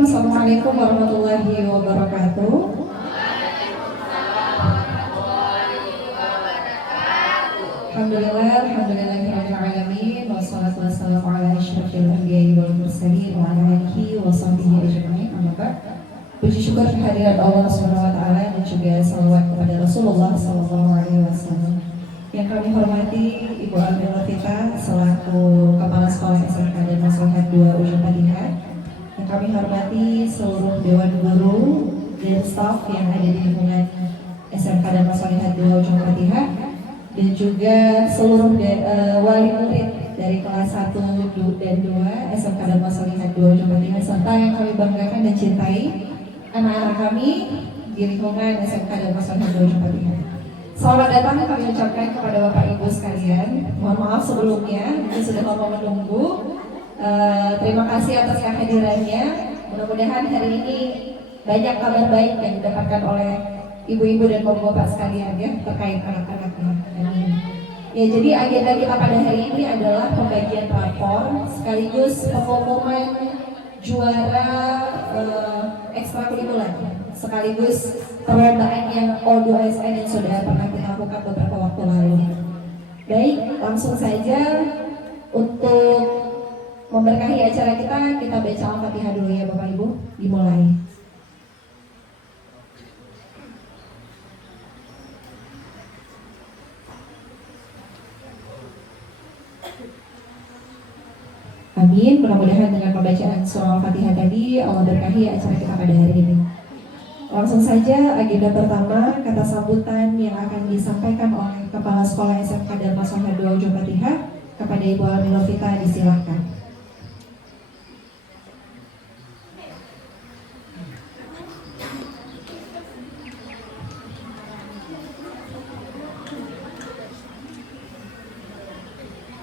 Assalamualaikum warahmatullahi wabarakatuh. Alhamdulillahirrahmanirrahim. Wassalatu wassalamu ala asyrafil anbiya'i wal mursalin wa ala alihi wa sahbihi ajma'in. Amma ba'd. Puji syukur kehadirat Allah Subhanahu wa taala dan juga salawat kepada Rasulullah sallallahu alaihi wasallam. Yang kami hormati Ibu Amil Novita selaku Kepala Sekolah SMK dan Maslahat 2 Ujung Padihah. Yang kami hormati seluruh dewan guru dan staf yang ada di lingkungan SMK dan Maslahat 2 Ujung Padihah, dan juga seluruh wali murid dari kelas 1 dan 2 SMK dan Maslahat 2 Ujung Padihah, serta yang kami banggakan dan cintai anak-anak kami di lingkungan SMK dan Maslahat 2 Ujung Padihah. Selamat datang kami ucapkan kepada Bapak Ibu sekalian. Mohon maaf sebelumnya, kita sudah lama menunggu. Terima kasih atas kehadirannya. Mudah-mudahan hari ini banyak kabar baik yang didapatkan oleh ibu-ibu dan bapak-bapak sekalian ya terkait anak-anaknya. Amin. Ya, jadi agenda kita pada hari ini adalah pembagian rapor sekaligus pengumuman juara ekstrakurikuler sekaligus perlombaan yang O2SN yang sudah pernah kita lakukan beberapa waktu lalu. Baik, langsung saja untuk memberkahi acara kita baca Al-Fatihah dulu ya Bapak Ibu, dimulai. Amin. Mudah-mudahan dengan pembacaan surah Al-Fatihah tadi Allah berkahi acara kita pada hari ini. Langsung saja agenda pertama, kata sambutan yang akan disampaikan oleh Kepala Sekolah SMK dan Maslahat 2 Ujung Padihah kepada Ibu Amil Novita, disilahkan.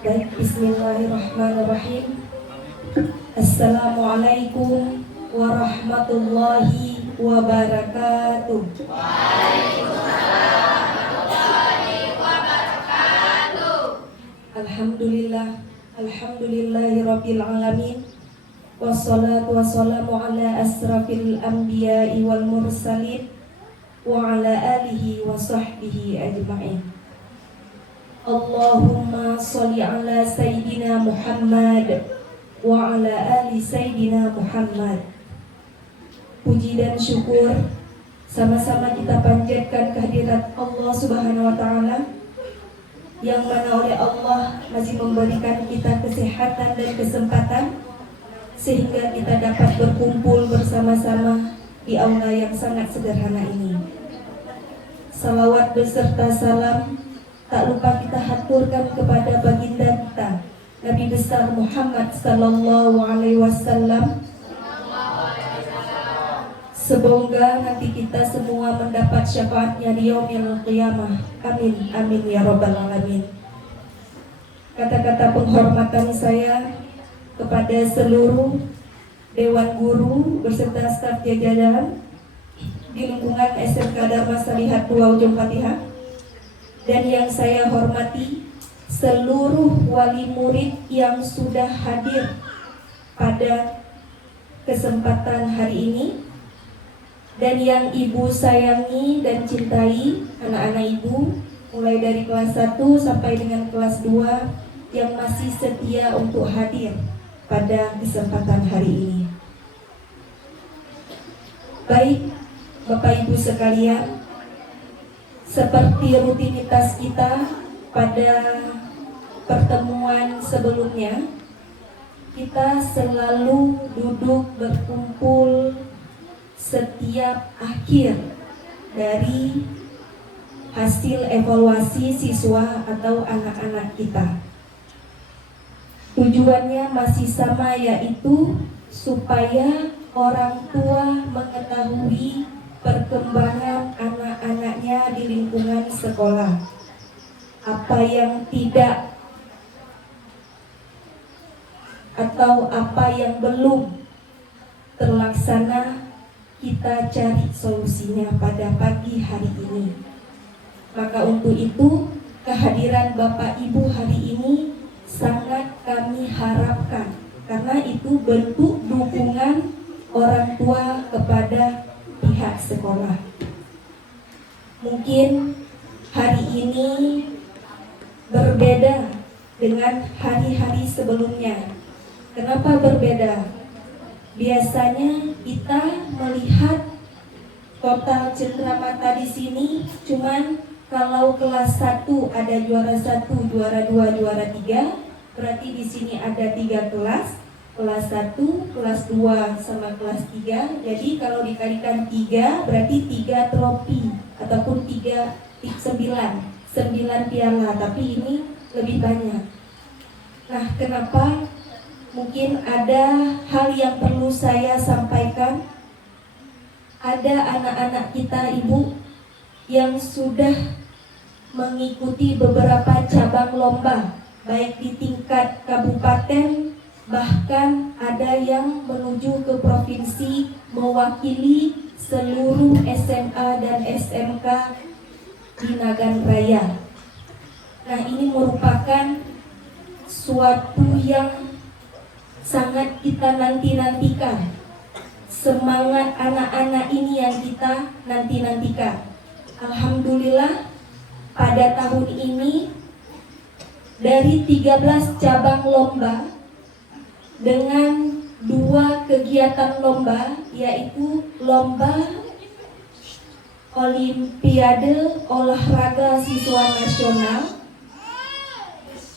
Baik, bismillahirrahmanirrahim. Assalamualaikum warahmatullahi wabarakatuh. Waalaikumsalam warahmatullahi wabarakatuh. Alhamdulillahirabbil alamin. Wassalatu wassalamu ala asrafil anbiya'i wal mursalin wa ala alihi wa sahbihi ajma'in. Allahumma sholli ala sayyidina Muhammad wa ala ali sayyidina Muhammad. Puji dan syukur sama-sama kita panjatkan kehadirat Allah Subhanahu wa taala, yang mana oleh Allah masih memberikan kita kesehatan dan kesempatan sehingga kita dapat berkumpul bersama-sama di aula yang sangat sederhana ini. Salawat beserta salam tak lupa kita haturkan kepada baginda kita Nabi besar Muhammad sallallahu alaihi wasallam. Semoga nanti kita semua mendapat syafaatnya di yaumil qiyamah. Amin, amin ya rabbal alamin. Kata-kata penghormatan saya kepada seluruh dewan guru beserta staf jajaran di lingkungan SMK Dharma Salihat 2 Ujung Padihah, dan yang saya hormati seluruh wali murid yang sudah hadir pada kesempatan hari ini, dan yang ibu sayangi dan cintai anak-anak ibu mulai dari kelas 1 sampai dengan kelas 2 yang masih setia untuk hadir pada kesempatan hari ini. Baik Bapak Ibu sekalian, seperti rutinitas kita pada pertemuan sebelumnya, kita selalu duduk berkumpul setiap akhir dari hasil evaluasi siswa atau anak-anak kita. Tujuannya masih sama, yaitu supaya orang tua mengetahui perkembangan anak-anaknya di lingkungan sekolah. Apa yang tidak atau apa yang belum terlaksana, kita cari solusinya pada pagi hari ini. Maka untuk itu, kehadiran Bapak Ibu hari ini sangat kami harapkan, karena itu bentuk dukungan orang tua kepada pihak sekolah. Mungkin hari ini berbeda dengan hari-hari sebelumnya. Kenapa berbeda? Biasanya kita melihat total cenderamata di sini cuman kalau kelas 1 ada juara 1, juara 2, juara 3, berarti di sini ada 3 kelas. Kelas 1, kelas 2 sama kelas 3. Jadi kalau dikalikan 3 berarti 3 trofi ataupun 9 piala, tapi ini lebih banyak. Nah, kenapa? Mungkin ada hal yang perlu saya sampaikan. Ada anak-anak kita ibu yang sudah mengikuti beberapa cabang lomba, baik di tingkat kabupaten, bahkan ada yang menuju ke provinsi mewakili seluruh SMA dan SMK di Nagan Raya. Nah, ini merupakan suatu yang sangat kita nanti-nantikan. Semangat anak-anak ini yang kita nanti-nantikan. Alhamdulillah pada tahun ini dari 13 cabang lomba dengan 2 kegiatan lomba, yaitu lomba Olimpiade Olahraga Siswa Nasional.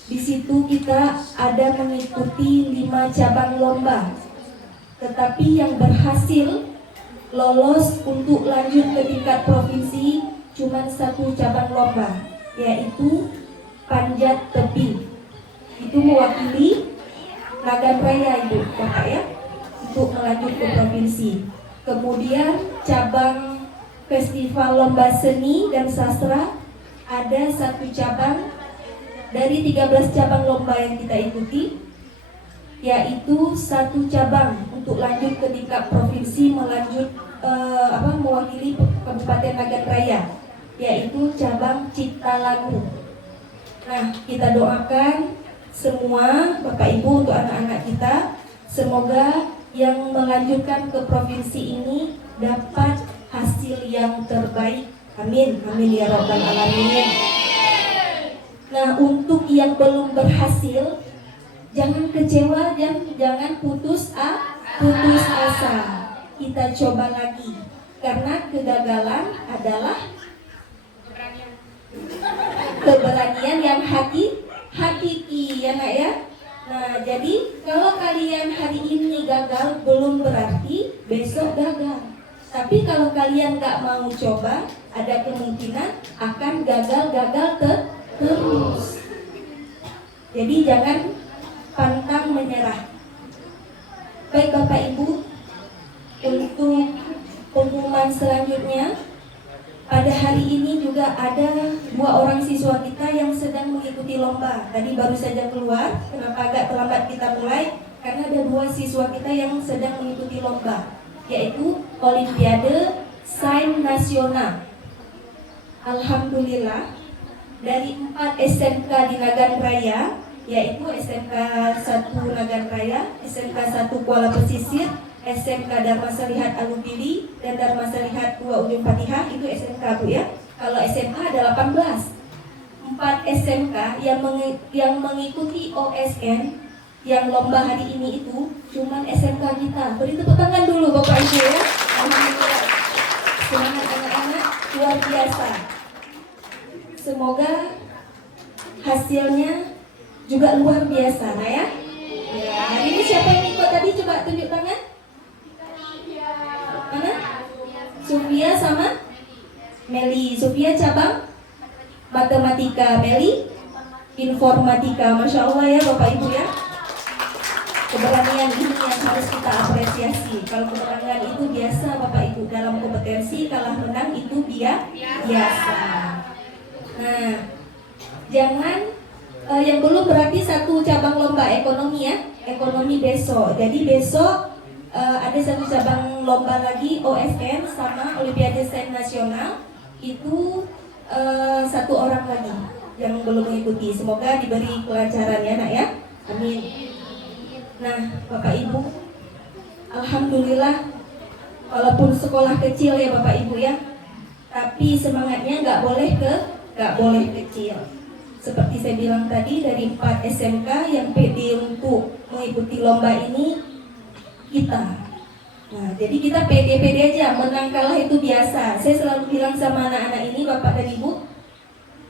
Di situ kita ada mengikuti 5 cabang lomba. Tetapi yang berhasil lolos untuk lanjut ke tingkat provinsi cuma 1 cabang lomba, yaitu panjat tebing. Itu mewakili Nagan Raya Ibu Bapak ya, untuk melanjut ke provinsi. Kemudian cabang festival lomba seni dan sastra ada 1 cabang dari 13 cabang lomba yang kita ikuti, yaitu 1 cabang untuk lanjut ke tingkat provinsi mewakili Kabupaten Nagan Raya, yaitu cabang cipta lagu. Nah, kita doakan semua Bapak Ibu untuk anak-anak kita, semoga yang melanjutkan ke provinsi ini dapat hasil yang terbaik. Amin, amin ya rabbal alamin. Nah, untuk yang belum berhasil, jangan kecewa dan jangan putus asa. Kita coba lagi, karena kegagalan adalah keberanian yang hakiki ya nak ya. Nah, jadi kalau kalian hari ini gagal belum berarti besok gagal. Tapi kalau kalian gak mau coba, ada kemungkinan akan gagal terus. Jadi jangan pantang menyerah. Baik Bapak Ibu, untuk pengumuman selanjutnya, pada hari ini juga ada 2 orang siswa kita yang sedang mengikuti lomba. Tadi baru saja keluar. Kenapa agak terlambat kita mulai? Karena ada 2 siswa kita yang sedang mengikuti lomba, yaitu Olimpiade Sains Nasional. Alhamdulillah dari 4 SMK di Nagan Raya, yaitu SMK 1 Nagan Raya, SMK 1 Kuala Pesisir, SMK Dharma Salihat Alupili, dan Dharma Salihat 2 Ujung Patihah, itu SMK Bu ya. Kalau SMA ada 18. 4 SMK yang mengikuti OSN yang lomba hari ini itu cuman SMK kita. Beri tepuk tangan dulu Bapak Ibu ya. Alhamdulillah. Semangat anak-anak luar biasa. Semoga hasilnya juga luar biasa, nah ya. Hari ini siapa yang ikut tadi? Coba tunjuk tangan. Mana? Sofia sama Meli. Sofia cabang matematika, Meli informatika. Masya Allah ya Bapak Ibu ya. Keberanian ini yang harus kita apresiasi. Kalau kemenangan itu biasa Bapak Ibu, dalam kompetensi kalah menang itu biasa. Nah, jangan yang belum berarti 1 cabang lomba ekonomi ya, ekonomi besok. Jadi besok ada 1 cabang lomba lagi OSN sama Olimpiade Sains Nasional, itu 1 orang lagi yang belum mengikuti. Semoga diberi kelancaran ya nak ya, amin. Nah Bapak Ibu, Alhamdulillah, walaupun sekolah kecil ya Bapak Ibu ya, tapi semangatnya nggak boleh kecil. Seperti saya bilang tadi, dari 4 SMK yang pede untuk mengikuti lomba ini kita. Nah, jadi kita pede-pede aja, menang kalah itu biasa. Saya selalu bilang sama anak-anak ini, Bapak dan Ibu,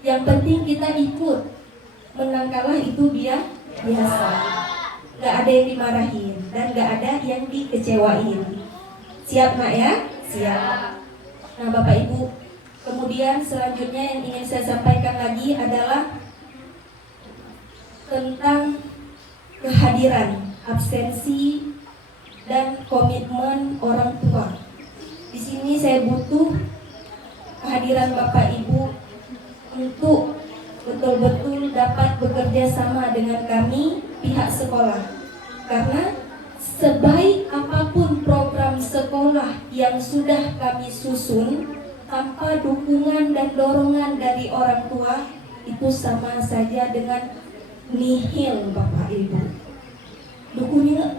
yang penting kita ikut. Menang kalah itu biasa. Gak ada yang dimarahin dan gak ada yang dikecewain. Siap nak ya? Siap. Nah Bapak Ibu, kemudian selanjutnya yang ingin saya sampaikan lagi adalah tentang kehadiran, absensi, dan komitmen orang tua. Di sini saya butuh kehadiran Bapak Ibu untuk betul-betul dapat bekerja sama dengan kami pihak sekolah. Karena sebaik apapun program sekolah yang sudah kami susun, tanpa dukungan dan dorongan dari orang tua, itu sama saja dengan nihil Bapak Ibu.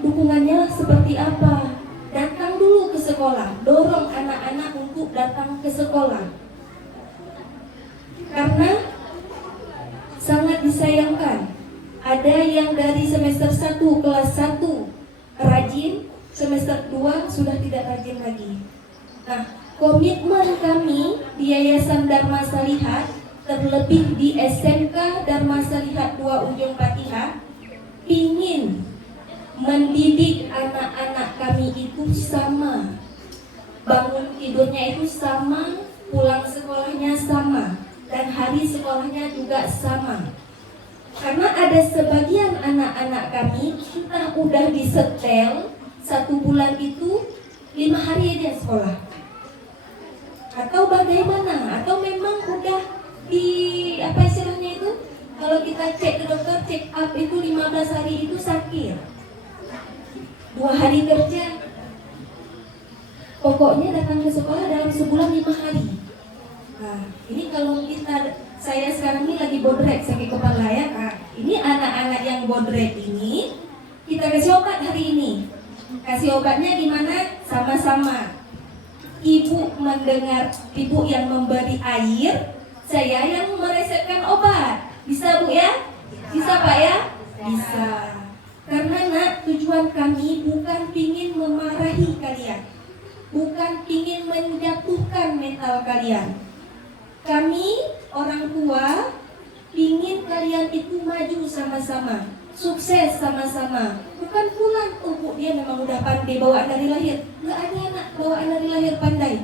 Dukungannya seperti apa? Datang dulu ke sekolah, dorong anak-anak untuk datang ke sekolah. Karena sangat disayangkan, ada yang dari semester 1 kelas 1 rajin, semester 2 sudah tidak rajin lagi. Nah, komitmen kami di Yayasan Dharma Salihat, terlebih di SMK Dharma Salihat 2 Ujung Patihah, ingin mendidik anak-anak kami itu sama, bangun tidurnya itu sama, pulang sekolahnya sama, dan hari sekolahnya juga sama. Karena ada sebagian anak-anak kami entah udah disetel 1 bulan itu 5 hari aja sekolah, atau bagaimana, atau memang udah di apa istilahnya itu, kalau kita cek ke dokter, check up itu 15 hari itu sakit, 2 hari kerja. Pokoknya datang ke sekolah dalam sebulan 5 hari. Nah, ini kalau saya sekarang ini lagi bodrek sakit kepala ya. Nah, ini anak-anak yang bodrek ini kita kasih obat hari ini. Kasih obatnya gimana? Sama-sama. Ibu mendengar, ibu yang memberi air, saya yang meresepkan obat. Bisa Bu ya? Bisa Pak ya? Bisa. Karena nak, tujuan kami bukan ingin memarahi kalian, bukan ingin menjatuhkan mental kalian. Kami orang tua ingin kalian itu maju sama-sama, sukses sama-sama. Bukan pula tubuh dia memang udah pandai bawaan dari lahir. Nggak ada anak bawaan dari lahir pandai.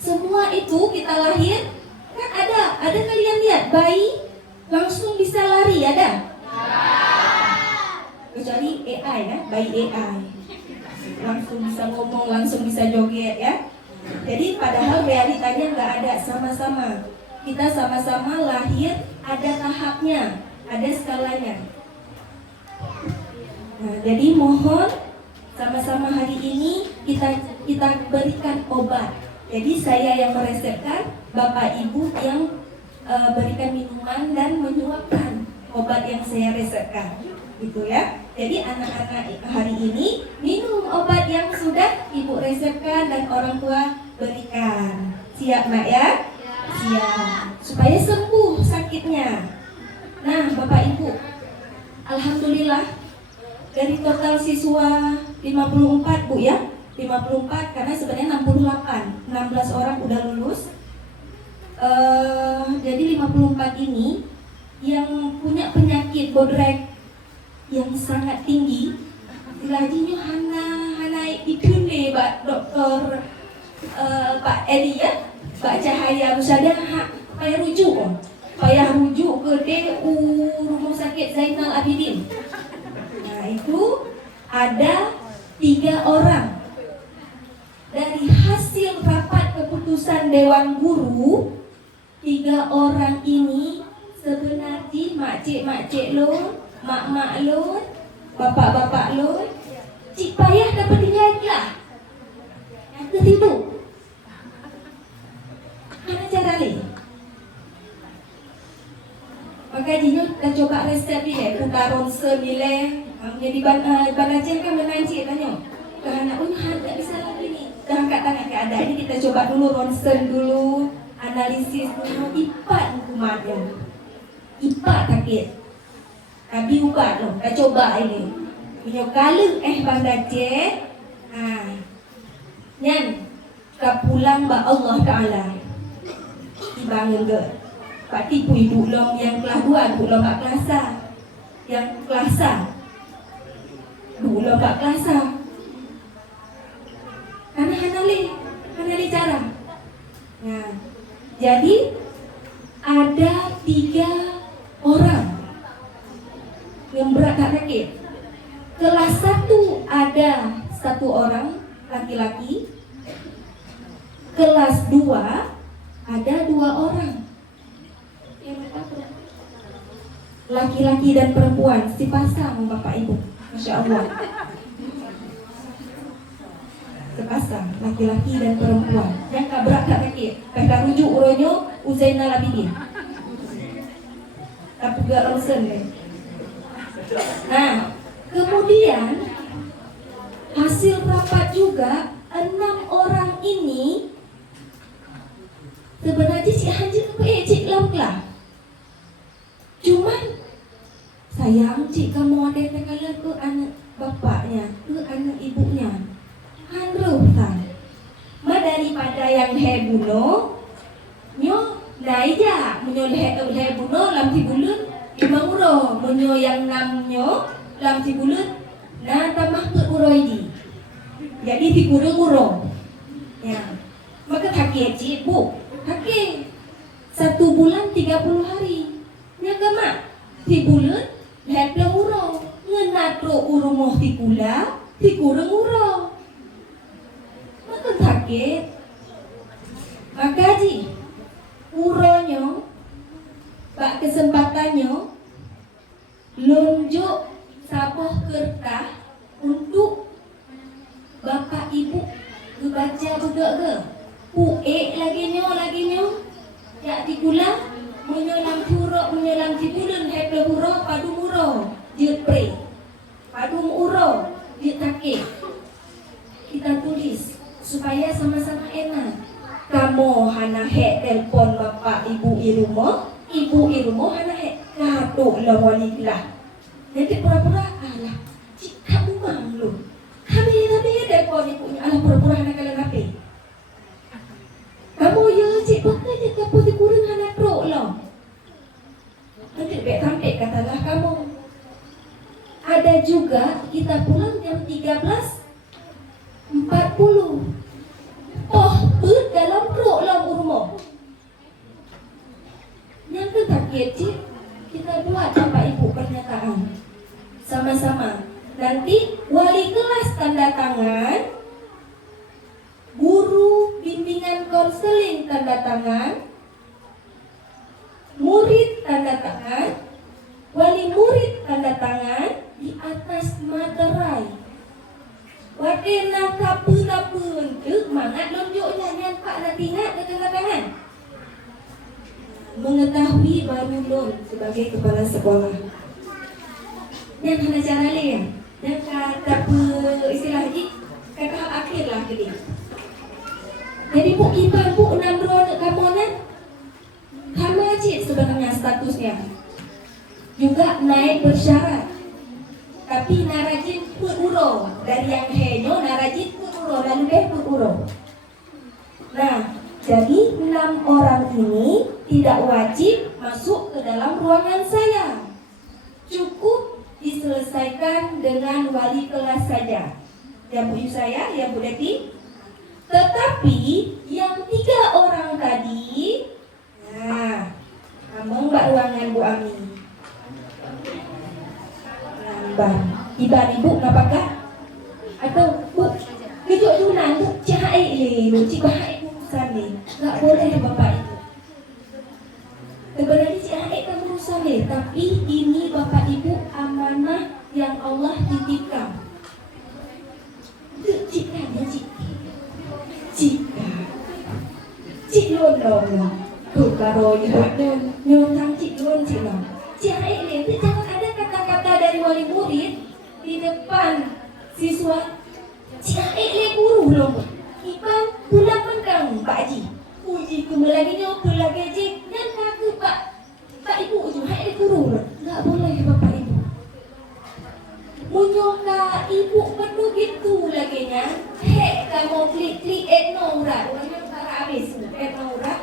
Semua itu kita lahir kan ada kalian lihat bayi langsung bisa lari, ada? Kecuali AI ya, bayi AI langsung bisa ngomong, langsung bisa joget ya. Jadi padahal realitanya nggak ada, sama-sama. Kita sama-sama lahir, ada tahapnya, ada skalanya. Nah, jadi mohon sama-sama hari ini kita berikan obat. Jadi saya yang meresepkan, Bapak Ibu yang berikan minuman dan menyuapkan obat yang saya resepkan, gitu ya. Jadi anak-anak hari ini minum obat yang sudah Ibu resepkan dan orang tua berikan. Siap nak ya? Siap. Supaya sembuh sakitnya. Nah Bapak Ibu, alhamdulillah dari total siswa 54 Bu ya, 54 karena sebenarnya 68, 16 orang udah lulus. Jadi 54 ini yang punya penyakit bodrek yang sangat tinggi, istilahnya hana ikune Pak Dokter Pak Edi ya, Pak Cahaya Rusada payah rujuk ke DU Rumah Sakit Zainal Abidin. Nah itu ada 3 orang. Dari hasil rapat keputusan Dewan Guru, 3 orang ini sebenarnya makcik lo, mak lo, bapak lo, cik payah dapat tinggal lah. Yang ketipu. Mana cara ni? Maka Jinyo kita coba resep ni putar ronse nilai Jadi Ban Aceh kan benar cik tanya. Kerana tak bisa lagi nih. Dah angkat tangan keadaan ini kita coba dulu ronsen dulu, analisis dulu, ipat hukumannya. Ipat sakit. Tapi ubat loh, kita coba ini. Punya kala Ban Aceh. Nyan, kita pulang ba Allah Ta'ala. Dibangun ke. Pak tipu ibu long yang kelas 2, ibu long kat kelasa. Yang kelasa. Ibu long kat kelasa. Karena hanali cara. Nah, jadi ada 3 orang yang berat tak sakit. Kelas 1 ada 1 orang laki-laki. Kelas 2 ada 2 orang. Laki-laki dan perempuan sepasang Bapak Ibu. Masya Allah. Sepasang laki-laki dan perempuan yang tak berat tak sakit. Pada rujuk uronyo Uzainal Abidin. Tak juga ronsen deh. Nah, kemudian hasil rapat juga 6 orang ini sebenarnya cik Haji cik lam. Cuman sayang cik kamu ada yang kala ke anak bapaknya, ke anak ibunya. Hanrutan. Daripada yang bunuh, nyo naija menyo bunuh lam tibulut 5 euro, menyo yang 6 nyo lam tibulut na tambah ke euro ini. Jadi 30 euro. Ya. Maka hakik cik bu, hakik 1 bulan 30 hari. Nya gamak tibulut 20 euro. Ngenatro urumoh tikula, tikurang euro. Maka sakit. Maka ji uronyo bak kesempatannya lunjuk saboh kertas untuk bapak ibu membaca betul-betul. Puek lagi nyo jak dikulang menyolam turok menyolam tibulun heble huro padu muro jut pre padu muro jut takik. Kita tulis supaya sama-sama enak. Kamu hana hek telpon bapak ibu irumo hana hek kado lawali lah. Jadi pura-pura alah cik kamu malu. Kami telpon ibunya alah pura-pura hana kalian apa? Kamu ya cik pakai kamu dikurang hana pro lo. Nanti baik sampai katalah kamu. Ada juga kita pulang jam 13.40. Oh, dalam perut lah rumah. Yang ketakut cik, kita buat bapak ibu pernyataan sama-sama. Nanti wali kelas tanda tangan, guru bimbingan konseling tanda tangan, murid tanda tangan, wali murid tanda tangan di atas materai. Wadena kapu-kapu untuk mangat lonjoknya yang Pak nak ingat ke tanda tangan. Mengetahui baru lon sebagai kepala sekolah. Yang hanya cara lain, yang kata istilah ini kata hal akhir lah jadi. Jadi bu kipan bu 6 ruang kamonan, kamu aja sebenarnya statusnya juga naik bersyarat. Tapi narajin pururo dari yang henyo narajin pururo lalu deh pururo. Nah, jadi 6 orang ini tidak wajib masuk ke dalam ruangan saya. Cukup diselesaikan dengan wali kelas saja. Ya Bu saya, ya Bu Deti. Tetapi yang 3 orang tadi, nah, kamu mbak ruangan Bu Ami. Iban ibu napakah? Atau bu kejut tunan bu cahai le, cik bahai urusan le, tak boleh bapak ibu. Sebenarnya cahai kan urusan le, tapi ini bapak ibu amanah yang Allah titipkan. Cik kan ya cik lon tuh karo nyotang cik lon cik lon. Cahai le, jangan ada kata-kata dari wali murid di depan siswa, cik le guru belum. Ipan pulang mentang Pak Haji. Uji kembalinya pulang gaji dan kata Pak Ibu uji hai guru. Enggak boleh Bapak Ibu. Munyoka ibu penuh gitu laginya. Hek kamu klik etnora. Orang para habis etnora.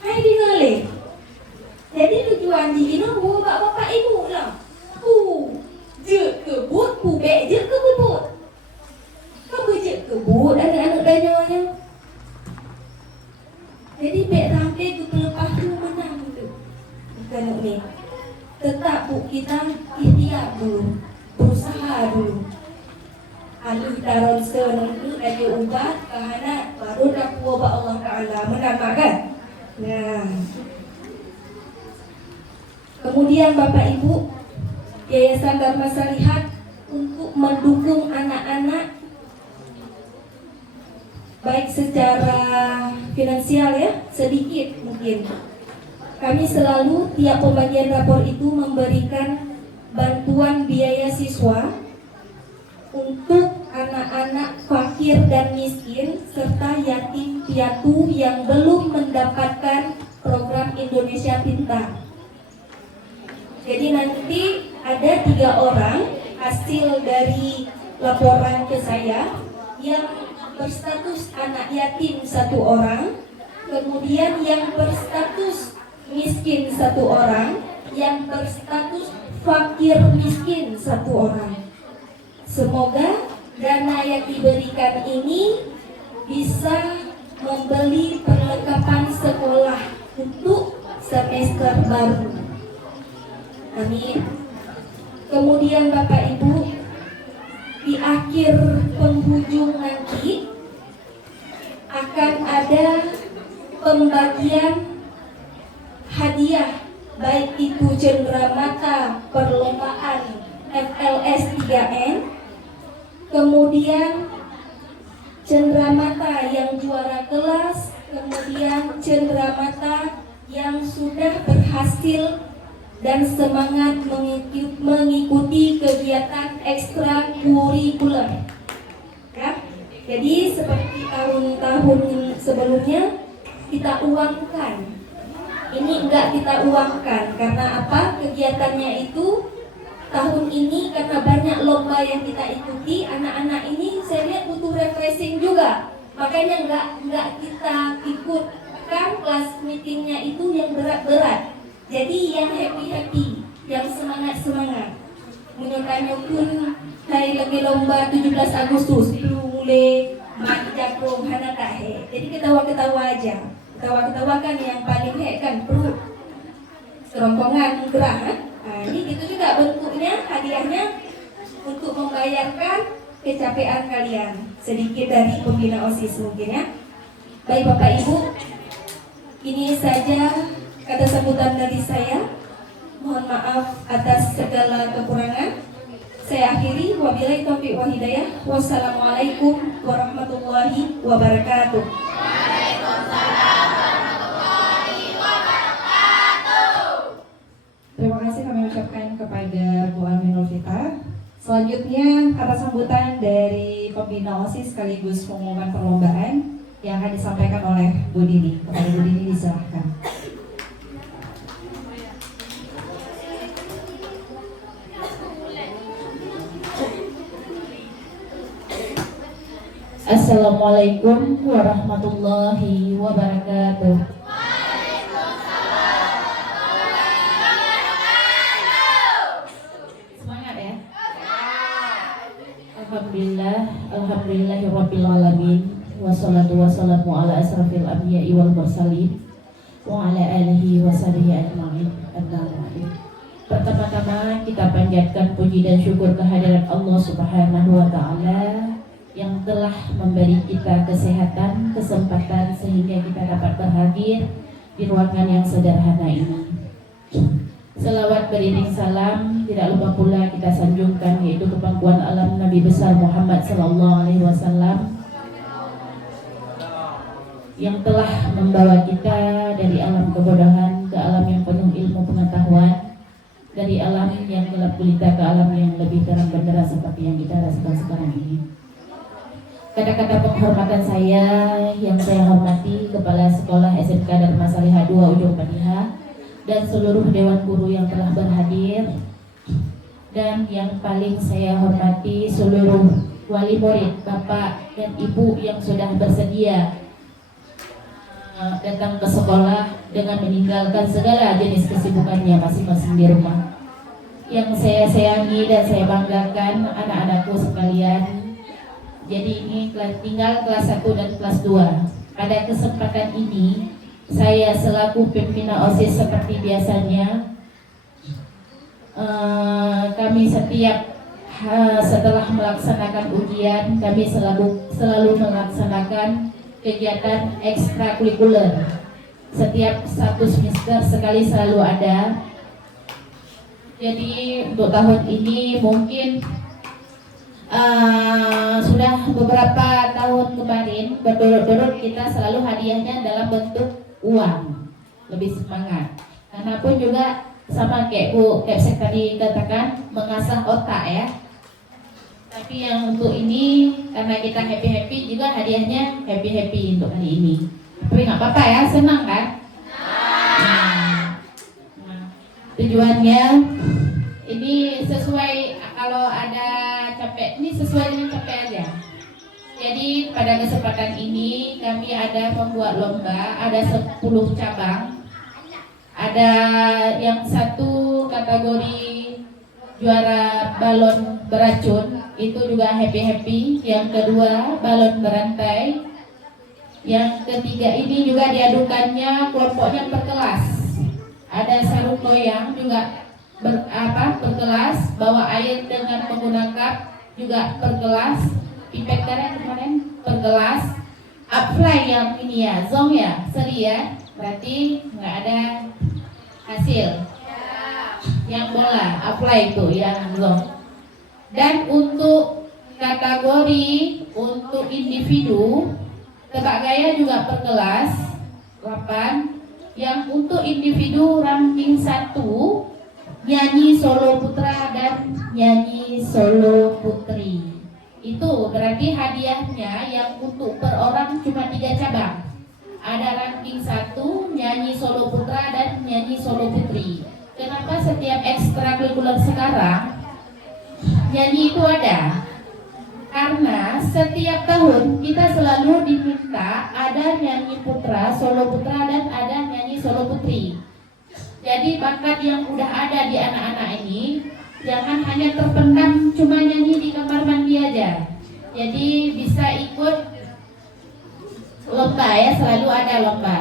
Hai digale. Jadi tujuan jino bapak ibu lah. Je kebut, bek je kebut. Kamu je kebut anak-anak danyonya. Jadi bek rangkai tu pelepas tu menang tu. Bukan ni. Tetap bu kita ikhtiar dulu, berusaha dulu. Alih taron senengku dari ubat kahana baru dak kuwa Allah Taala menamakan. Nah. Kemudian Bapak Ibu, Yayasan Dharma Salihat untuk mendukung anak-anak baik secara finansial ya, sedikit mungkin. Kami selalu tiap pembagian rapor itu memberikan bantuan biaya siswa untuk anak-anak fakir dan miskin serta yatim piatu yang belum mendapatkan program Indonesia Pintar. Jadi nanti ada 3 orang hasil dari laporan ke saya yang berstatus anak yatim 1 orang, kemudian yang berstatus miskin 1 orang, yang berstatus fakir miskin 1 orang. Semoga dana yang diberikan ini bisa membeli perlengkapan sekolah untuk semester baru. Amin. Kemudian Bapak Ibu, di akhir penghujung nanti akan ada pembagian hadiah, baik itu cenderamata perlombaan FLS 3N, kemudian cenderamata yang juara kelas, kemudian cenderamata yang sudah berhasil dan semangat mengikuti kegiatan ekstrakurikuler. Ya, jadi seperti tahun-tahun sebelumnya kita uangkan. Ini enggak kita uangkan karena apa? Kegiatannya itu tahun ini karena banyak lomba yang kita ikuti, anak-anak ini saya lihat butuh refreshing juga. Makanya enggak kita ikutkan kelas meetingnya itu yang berat-berat. Jadi yang happy-happy, yang semangat-semangat. Menyokanya pun hari lagi lomba 17 Agustus mulai mati jagung hana tak he. Jadi ketawa-ketawa aja. Ketawa-ketawa kan yang paling he kan perut serongkongan gerak. Nah, ini gitu juga bentuknya, hadiahnya untuk membayarkan kecapean kalian. Sedikit dari pembina OSIS mungkin ya. Baik Bapak Ibu, ini saja kata sambutan dari saya. Mohon maaf atas segala kekurangan. Saya akhiri, wabillahi taufiq wal hidayah. Wassalamualaikum warahmatullahi wabarakatuh. Waalaikumsalam warahmatullahi wabarakatuh. Terima kasih kami ucapkan kepada Bu Aminul Vita. Selanjutnya kata sambutan dari pembina OSIS sekaligus pengumuman perlombaan yang akan disampaikan oleh Bu Dini. Kepada Bu Dini disilahkan. Assalamualaikum warahmatullahi wabarakatuh. Semangat ya. Alhamdulillahirabbil alamin. Wassalatu wassalamu ala asrafil anbiya'i wal mursalin wa ala alihi washabihi ajma'in. Pertama-tama kita panjatkan puji dan syukur kehadirat Allah Subhanahu wa taala yang telah memberi kita kesehatan, kesempatan sehingga kita dapat berhadir di ruangan yang sederhana ini. Selawat beriring salam tidak lupa pula kita sanjungkan yaitu ke pangkuan alam Nabi besar Muhammad sallallahu alaihi wasallam yang telah membawa kita dari alam kebodohan ke alam yang penuh ilmu pengetahuan, dari alam yang gelap gulita ke alam yang lebih terang benderang seperti yang kita rasakan sekarang ini. Kata-kata penghormatan saya yang saya hormati Kepala Sekolah SMK Dharma Salihah 2 Ujung Paniha dan seluruh Dewan Guru yang telah berhadir, dan yang paling saya hormati seluruh wali murid, Bapak dan Ibu yang sudah bersedia datang ke sekolah dengan meninggalkan segala jenis kesibukannya masing-masing di rumah. Yang saya sayangi dan saya banggakan anak-anakku sekalian. Jadi ini tinggal kelas 1 dan kelas 2. Pada kesempatan ini saya selaku pimpinan OSIS seperti biasanya, kami setelah melaksanakan ujian, kami selalu melaksanakan kegiatan ekstrakurikuler. Setiap 1 semester sekali selalu ada. Jadi untuk tahun ini mungkin sudah beberapa tahun kemarin berturut-turut kita selalu hadiahnya dalam bentuk uang. Lebih semangat. Karena pun juga sama kayak Bu Kepsek tadi katakan, mengasah otak ya. Tapi yang untuk ini karena kita happy-happy juga hadiahnya happy-happy untuk hari ini. Tapi nggak apa-apa ya, senang kan? Tujuannya ini sesuai, kalau ada capek ini sesuai dengan capek aja. Jadi pada kesempatan ini kami ada membuat lomba, ada 10 cabang. Ada yang satu kategori juara balon beracun, itu juga happy-happy. Yang kedua balon berantai. Yang ketiga ini juga diadukannya kelompoknya per kelas. Ada sarung goyang juga berkelas, bawa air dengan menggunakan cup juga per kelas. Pipet kemarin per kelas. Apply yang ini ya, zong ya, seri ya. Berarti nggak ada hasil. Yang bola, apply itu yang zong. Dan untuk kategori untuk individu, tebak gaya juga per kelas 8. Yang untuk individu ranking 1, nyanyi solo putra dan nyanyi solo putri. Itu berarti hadiahnya yang untuk per orang cuma 3 cabang. Ada ranking 1, nyanyi solo putra dan nyanyi solo putri. Kenapa setiap ekstrakurikuler sekarang nyanyi itu ada? Karena setiap tahun kita selalu diminta ada nyanyi putra, solo putra, dan ada nyanyi solo putri. Jadi bakat yang udah ada di anak-anak ini jangan hanya terpendam cuma nyanyi di kamar mandi aja. Jadi bisa ikut lomba ya, selalu ada lomba.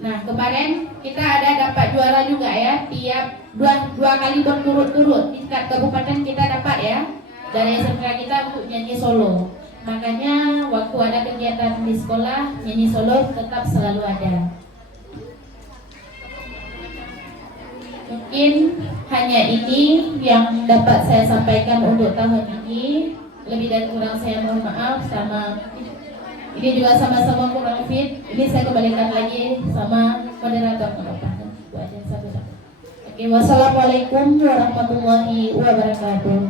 Nah kemarin kita ada dapat juara juga ya, tiap dua kali berturut-turut tingkat kabupaten kita dapat ya. Dari SMK kita untuk nyanyi solo. Makanya waktu ada kegiatan di sekolah, nyanyi solo tetap selalu ada. Mungkin hanya ini yang dapat saya sampaikan untuk tahun ini. Lebih dan kurang saya mohon maaf. Ini juga sama-sama kurang fit. Ini saya kembalikan lagi sama moderator. Oke, wassalamualaikum warahmatullahi wabarakatuh.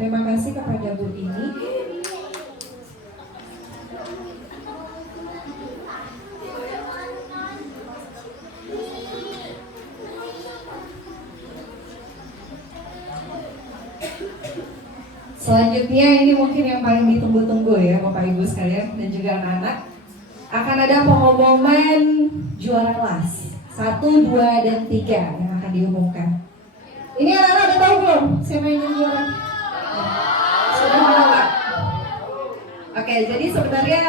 Terima kasih kepada Bu Tini. Selanjutnya ini mungkin yang paling ditunggu-tunggu ya Bapak Ibu sekalian dan juga anak-anak. Akan ada pengumuman juara kelas 1, 2, dan 3 yang akan diumumkan. Ini anak-anak udah tahu belum siapa yang